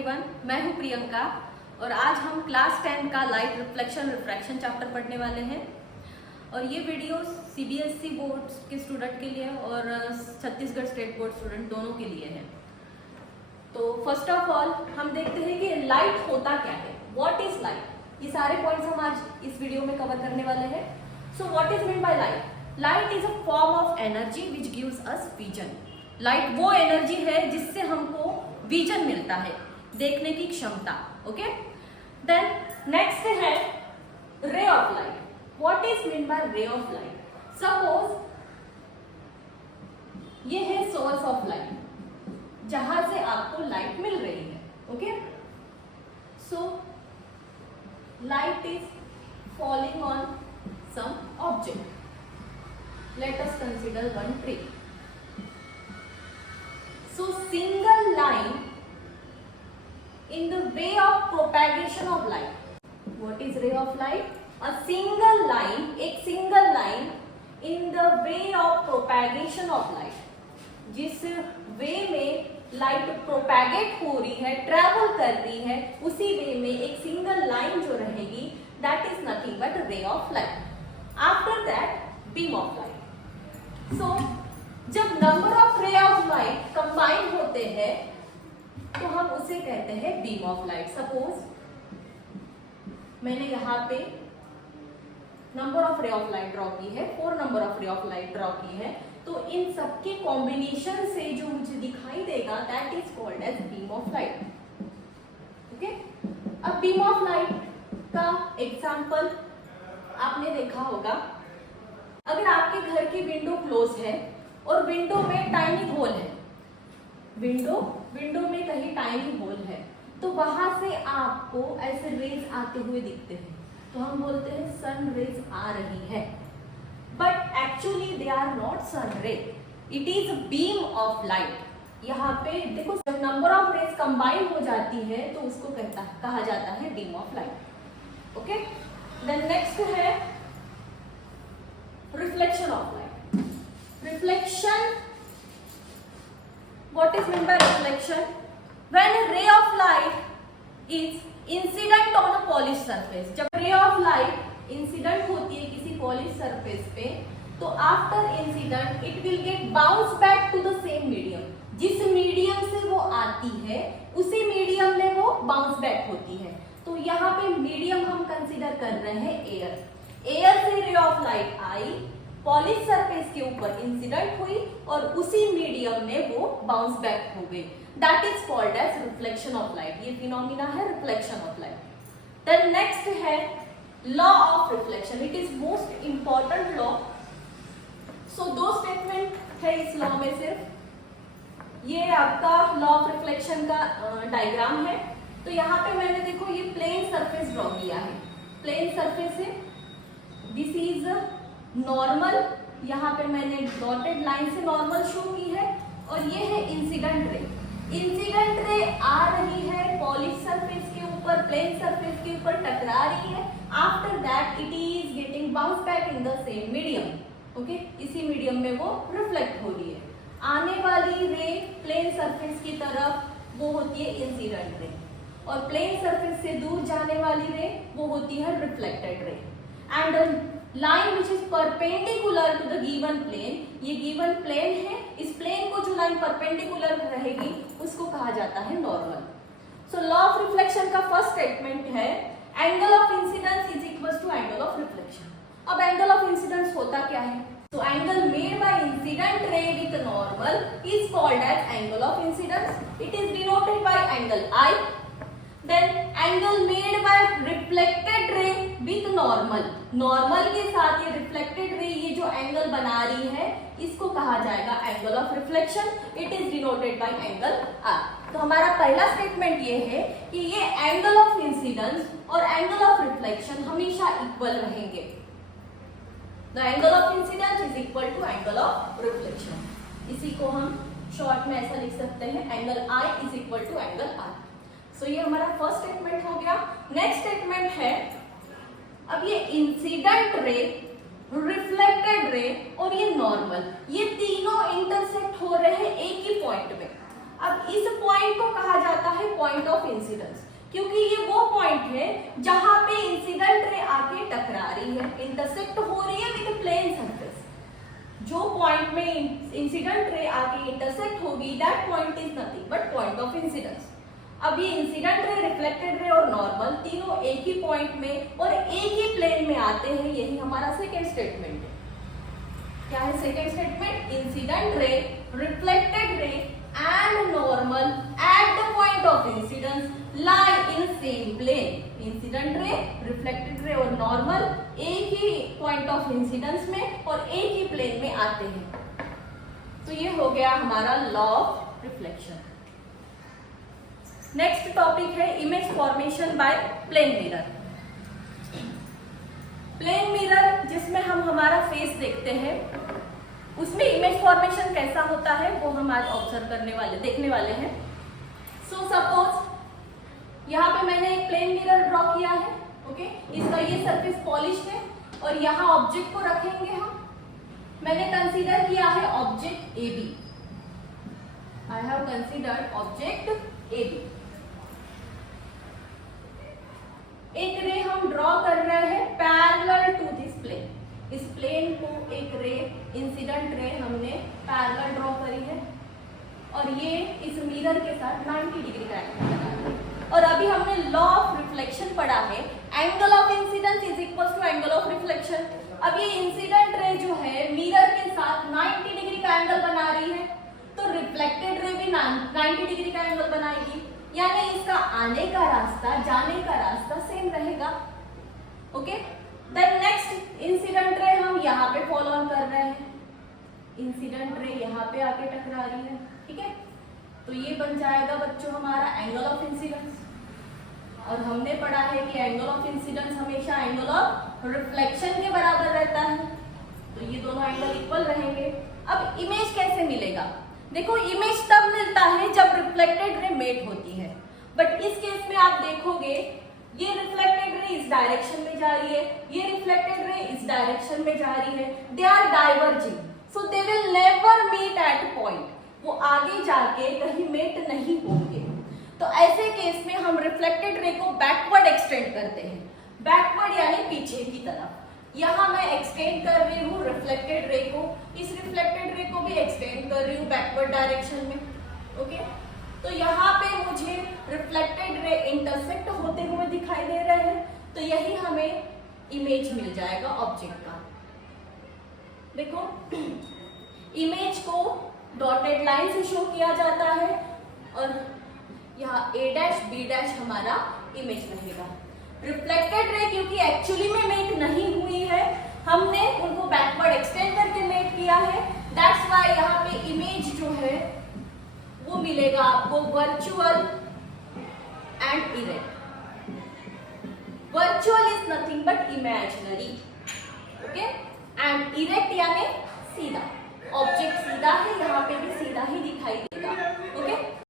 Everyone, मैं हूं प्रियंका और आज हम क्लास 10 का लाइट रिफ्लेक्शन रिफ्रैक्शन चैप्टर पढ़ने वाले हैं। और ये वीडियो सीबीएसई बोर्ड के स्टूडेंट के लिए और छत्तीसगढ़ स्टेट बोर्ड स्टूडेंट दोनों के लिए है। तो फर्स्ट ऑफ ऑल हम देखते हैं कि लाइट होता क्या है, व्हाट इज लाइट। ये सारे पॉइंट्स हम आज इस वीडियो में कवर करने वाले हैं। So what is mean by light? Light is a form of energy which gives us vision. Light वो एनर्जी है जिससे हमको विजन मिलता है, देखने की क्षमता। ओके, देन नेक्स्ट है ray of light. What is mean by ray of light? Suppose ये है सोर्स ऑफ लाइट जहां से आपको लाइट मिल रही है। Okay, so light is falling on some object. Let us consider one tree. So single line in the way of propagation of light. What is ray of light? A single line, एक single line in the way of propagation of light. जिस वे में light प्रोपैगेट हो रही है, travel कर रही है, उसी वे में एक सिंगल लाइन जो रहेगी, that is nothing but ray of light. After that, beam of light. So जब number of ray of light combine होते हैं तो हम उसे कहते हैं बीम ऑफ लाइट। सपोज मैंने यहाँ पे number of ray of light draw की है, 4 number of ray of light draw की है, तो इन सबके कॉम्बिनेशन से जो मुझे दिखाई देगा that is called as beam of light. Okay, अब बीम ऑफ लाइट का एग्जांपल आपने देखा होगा। अगर आपके घर की विंडो क्लोज है और विंडो में टाइनी होल है, विंडो में कहीं टाइनी होल है, तो वहां से आपको ऐसे रेज आते हुए दिखते हैं, तो हम बोलते हैं सन रेज आ रही है। But actually they are not sun ray, it is beam of light. यहाँ पे देखो, जब नंबर ऑफ रेज कंबाइन हो जाती है तो उसको कहा जाता है beam of light. Okay, then next है reflection of light. Reflection, what is meant by reflection? When a ray of light is incident on a polished surface. जब ray of light incident होती है किसी polished surface पे, तो after incident it will get bounce back to the same medium. जिस medium से वो आती है उसी मीडियम में वो बाउंस बैक होती है। तो यहाँ पे मीडियम हम कंसीडर कर रहे हैं एयर। एयर से ray of light I, polish surface के ऊपर इंसिडेंट हुई और उसी मीडियम में वो बाउंस बैक हो गई। That is called as reflection of light. ये फिनोमिना है reflection of light. Then next है law of reflection. It is most important law. So 2 statement है इस लॉ में सिर्फ। ये आपका लॉ ऑफ रिफ्लेक्शन का डायग्राम है। तो यहाँ पे मैंने देखो ये प्लेन सरफेस ड्रॉ किया है। प्लेन सरफेस है, दिस इज नॉर्मल, यहाँ पे मैंने डॉटेड लाइन से नॉर्मल शो की है, और ये है इंसिडेंट रे। इंसिडेंट रे आ रही है पॉलिश सरफेस के ऊपर, प्लेन सरफेस के ऊपर टकरा रही है। After that it is getting bounce back in the same medium. Okay, इसी मीडियम में वो रिफ्लेक्ट हो रही है। आने वाली रे प्लेन सरफेस की तरफ वो होती है इंसिडेंट रे, और प्लेन सरफेस से दूर जाने वाली रे वो होती है reflected ray. And line which is perpendicular to the given plane, ये गिवन प्लेन है, इस प्लेन को जो लाइन परपेंडिकुलर रहेगी उसको कहा जाता है normal. So law of reflection का फर्स्ट स्टेटमेंट है angle of incidence is equal to angle of reflection. अब एंगल ऑफ इंसिडेंस होता क्या है? तो angle made by incident ray with normal is called as angle of incidence. It is denoted by angle I. Then angle made by reflected ray with normal, normal के साथ ये reflected ray ये जो angle बना रही है इसको कहा जाएगा angle of reflection. It is denoted by angle R. तो हमारा पहला स्टेटमेंट ये है कि ये एंगल ऑफ इंसिडेंस और एंगल ऑफ रिफ्लेक्शन हमेशा इक्वल रहेंगे। The angle of incidence is equal to angle of reflection. इसी को हम शॉर्ट में ऐसा लिख सकते हैं, angle I is equal to angle R. So ये हमारा फर्स्ट स्टेटमेंट हो गया। नेक्स्ट स्टेटमेंट है, अब ये इंसिडेंट रे, रिफ्लेक्टेड रे और ये नॉर्मल, ये तीनों इंटरसेक्ट हो रहे हैं एक ही पॉइंट में। अब इस पॉइंट को कहा जाता है पॉइंट ऑफ इंसिडेंस, क्योंकि ये वो पॉइंट है जहां पे इंसिडेंट रे आके टकरा रही है, इंटरसेक्ट हो रही है विद प्लेन सरफेस। जो पॉइंट में इंसिडेंट रे आके इंटरसेक्ट होगी, that point is nothing but point of incidence. अब ये इंसिडेंट रे, रिफ्लेक्टेड रे और नॉर्मल तीनों एक ही पॉइंट में और एक ही प्लेन में आते हैं, यही हमारा सेकेंड स्टेटमेंट है। क्या है second statement? Incident ray, reflected ray and normal at the point of incidence lie in same plane. Incident ray, reflected ray और नॉर्मल एक ही पॉइंट ऑफ इंसिडेंस में और एक ही प्लेन में आते हैं। तो ये हो गया हमारा law of reflection. Next topic है image formation by plane mirror. Plane mirror जिसमें हम हमारा फेस देखते हैं, उसमें इमेज फॉर्मेशन कैसा होता है वो हम आज ऑब्जर्व देखने वाले हैं। सो सपोज यहाँ पे मैंने एक प्लेन मिरर ड्रॉ किया है, ओके। इसका ये सरफेस पॉलिश है और यहाँ ऑब्जेक्ट को रखेंगे हम। मैंने कंसीडर किया है object A B. I have considered object A B. एक रे हम ड्रॉ कर रहे हैं पैरेलल टू दिस प्लेन। इस प्लेन को एक रे, इंसिडेंट रे हमने पैरेलल ड्रॉ करी है और ये इस मिरर के साथ 90 डिग्री का एंगल बना है। और अभी हमने लॉ ऑफ रिफ्लेक्शन पढ़ा है, angle of incidence is equal to angle of reflection. अब ये इंसिडेंट रे जो है मिरर के साथ 90 डिग्री का एंगल बना रही है, तो रिफ्लेक्टेड रे भी 90 डिग्री का एंगल बनाएगी, यानी इसका आने का रास्ता, जाने का रास्ता सेम रहेगा, okay. Then next incident ray हम यहाँ पे फॉलो ऑन कर रहे हैं। इंसिडेंट रे यहाँ पे आके टकरा रही है, ठीक है। तो ये बन जाएगा बच्चों हमारा एंगल ऑफ इंसिडेंस। और हमने पढ़ा है कि एंगल ऑफ इंसिडेंस हमेशा एंगल ऑफ रिफ्लेक्शन के बराबर रहता है, तो ये दोनों एंगल इक्वल रहेंगे। अब इमेज कैसे मिलेगा? देखो, इमेज तब मिलता है जब रिफ्लेक्टेड रे मेट होती है, बट इस केस में आप देखोगे ये रिफ्लेक्टेड रे इस डायरेक्शन में जा रही है, ये रिफ्लेक्टेड रे इस डायरेक्शन में जा रही है, they are diverging, so they will never meet at point. वो आगे जाके कहीं मेट नहीं होंगे। तो ऐसे केस में हम रिफ्लेक्टेड रे को बैकवर्ड एक्सटेंड करते हैं, बैकवर्ड यानी पीछे की तरफ। यहाँ मैं एक्सटेंड कर रही हूँ रिफ्लेक्टेड रे को, इस रिफ्लेक्टेड रे को भी एक्सटेंड कर रही हूँ बैकवर्ड डायरेक्शन में, ओके। तो यहाँ पे मुझे रिफ्लेक्टेड रे इंटरसेक्ट होते हुए दिखाई दे रहे हैं, तो यही हमें इमेज मिल जाएगा ऑब्जेक्ट का। देखो, इमेज को डॉटेड लाइन से शो किया जाता है और यहाँ a डैश b डैश हमारा इमेज रहेगा। रिफ्लेक्टेड रे क्योंकि एक्चुअली में मेट नहीं हुई है, हमने उनको बैकवर्ड एक्सटेंड करके मेट किया है, दैट्स व्हाई यहाँ पे इमेज जो है वो मिलेगा आपको virtual and erect. Virtual is nothing but imaginary, okay, and erect यानी सीधा। ऑब्जेक्ट सीधा है, यहाँ पे भी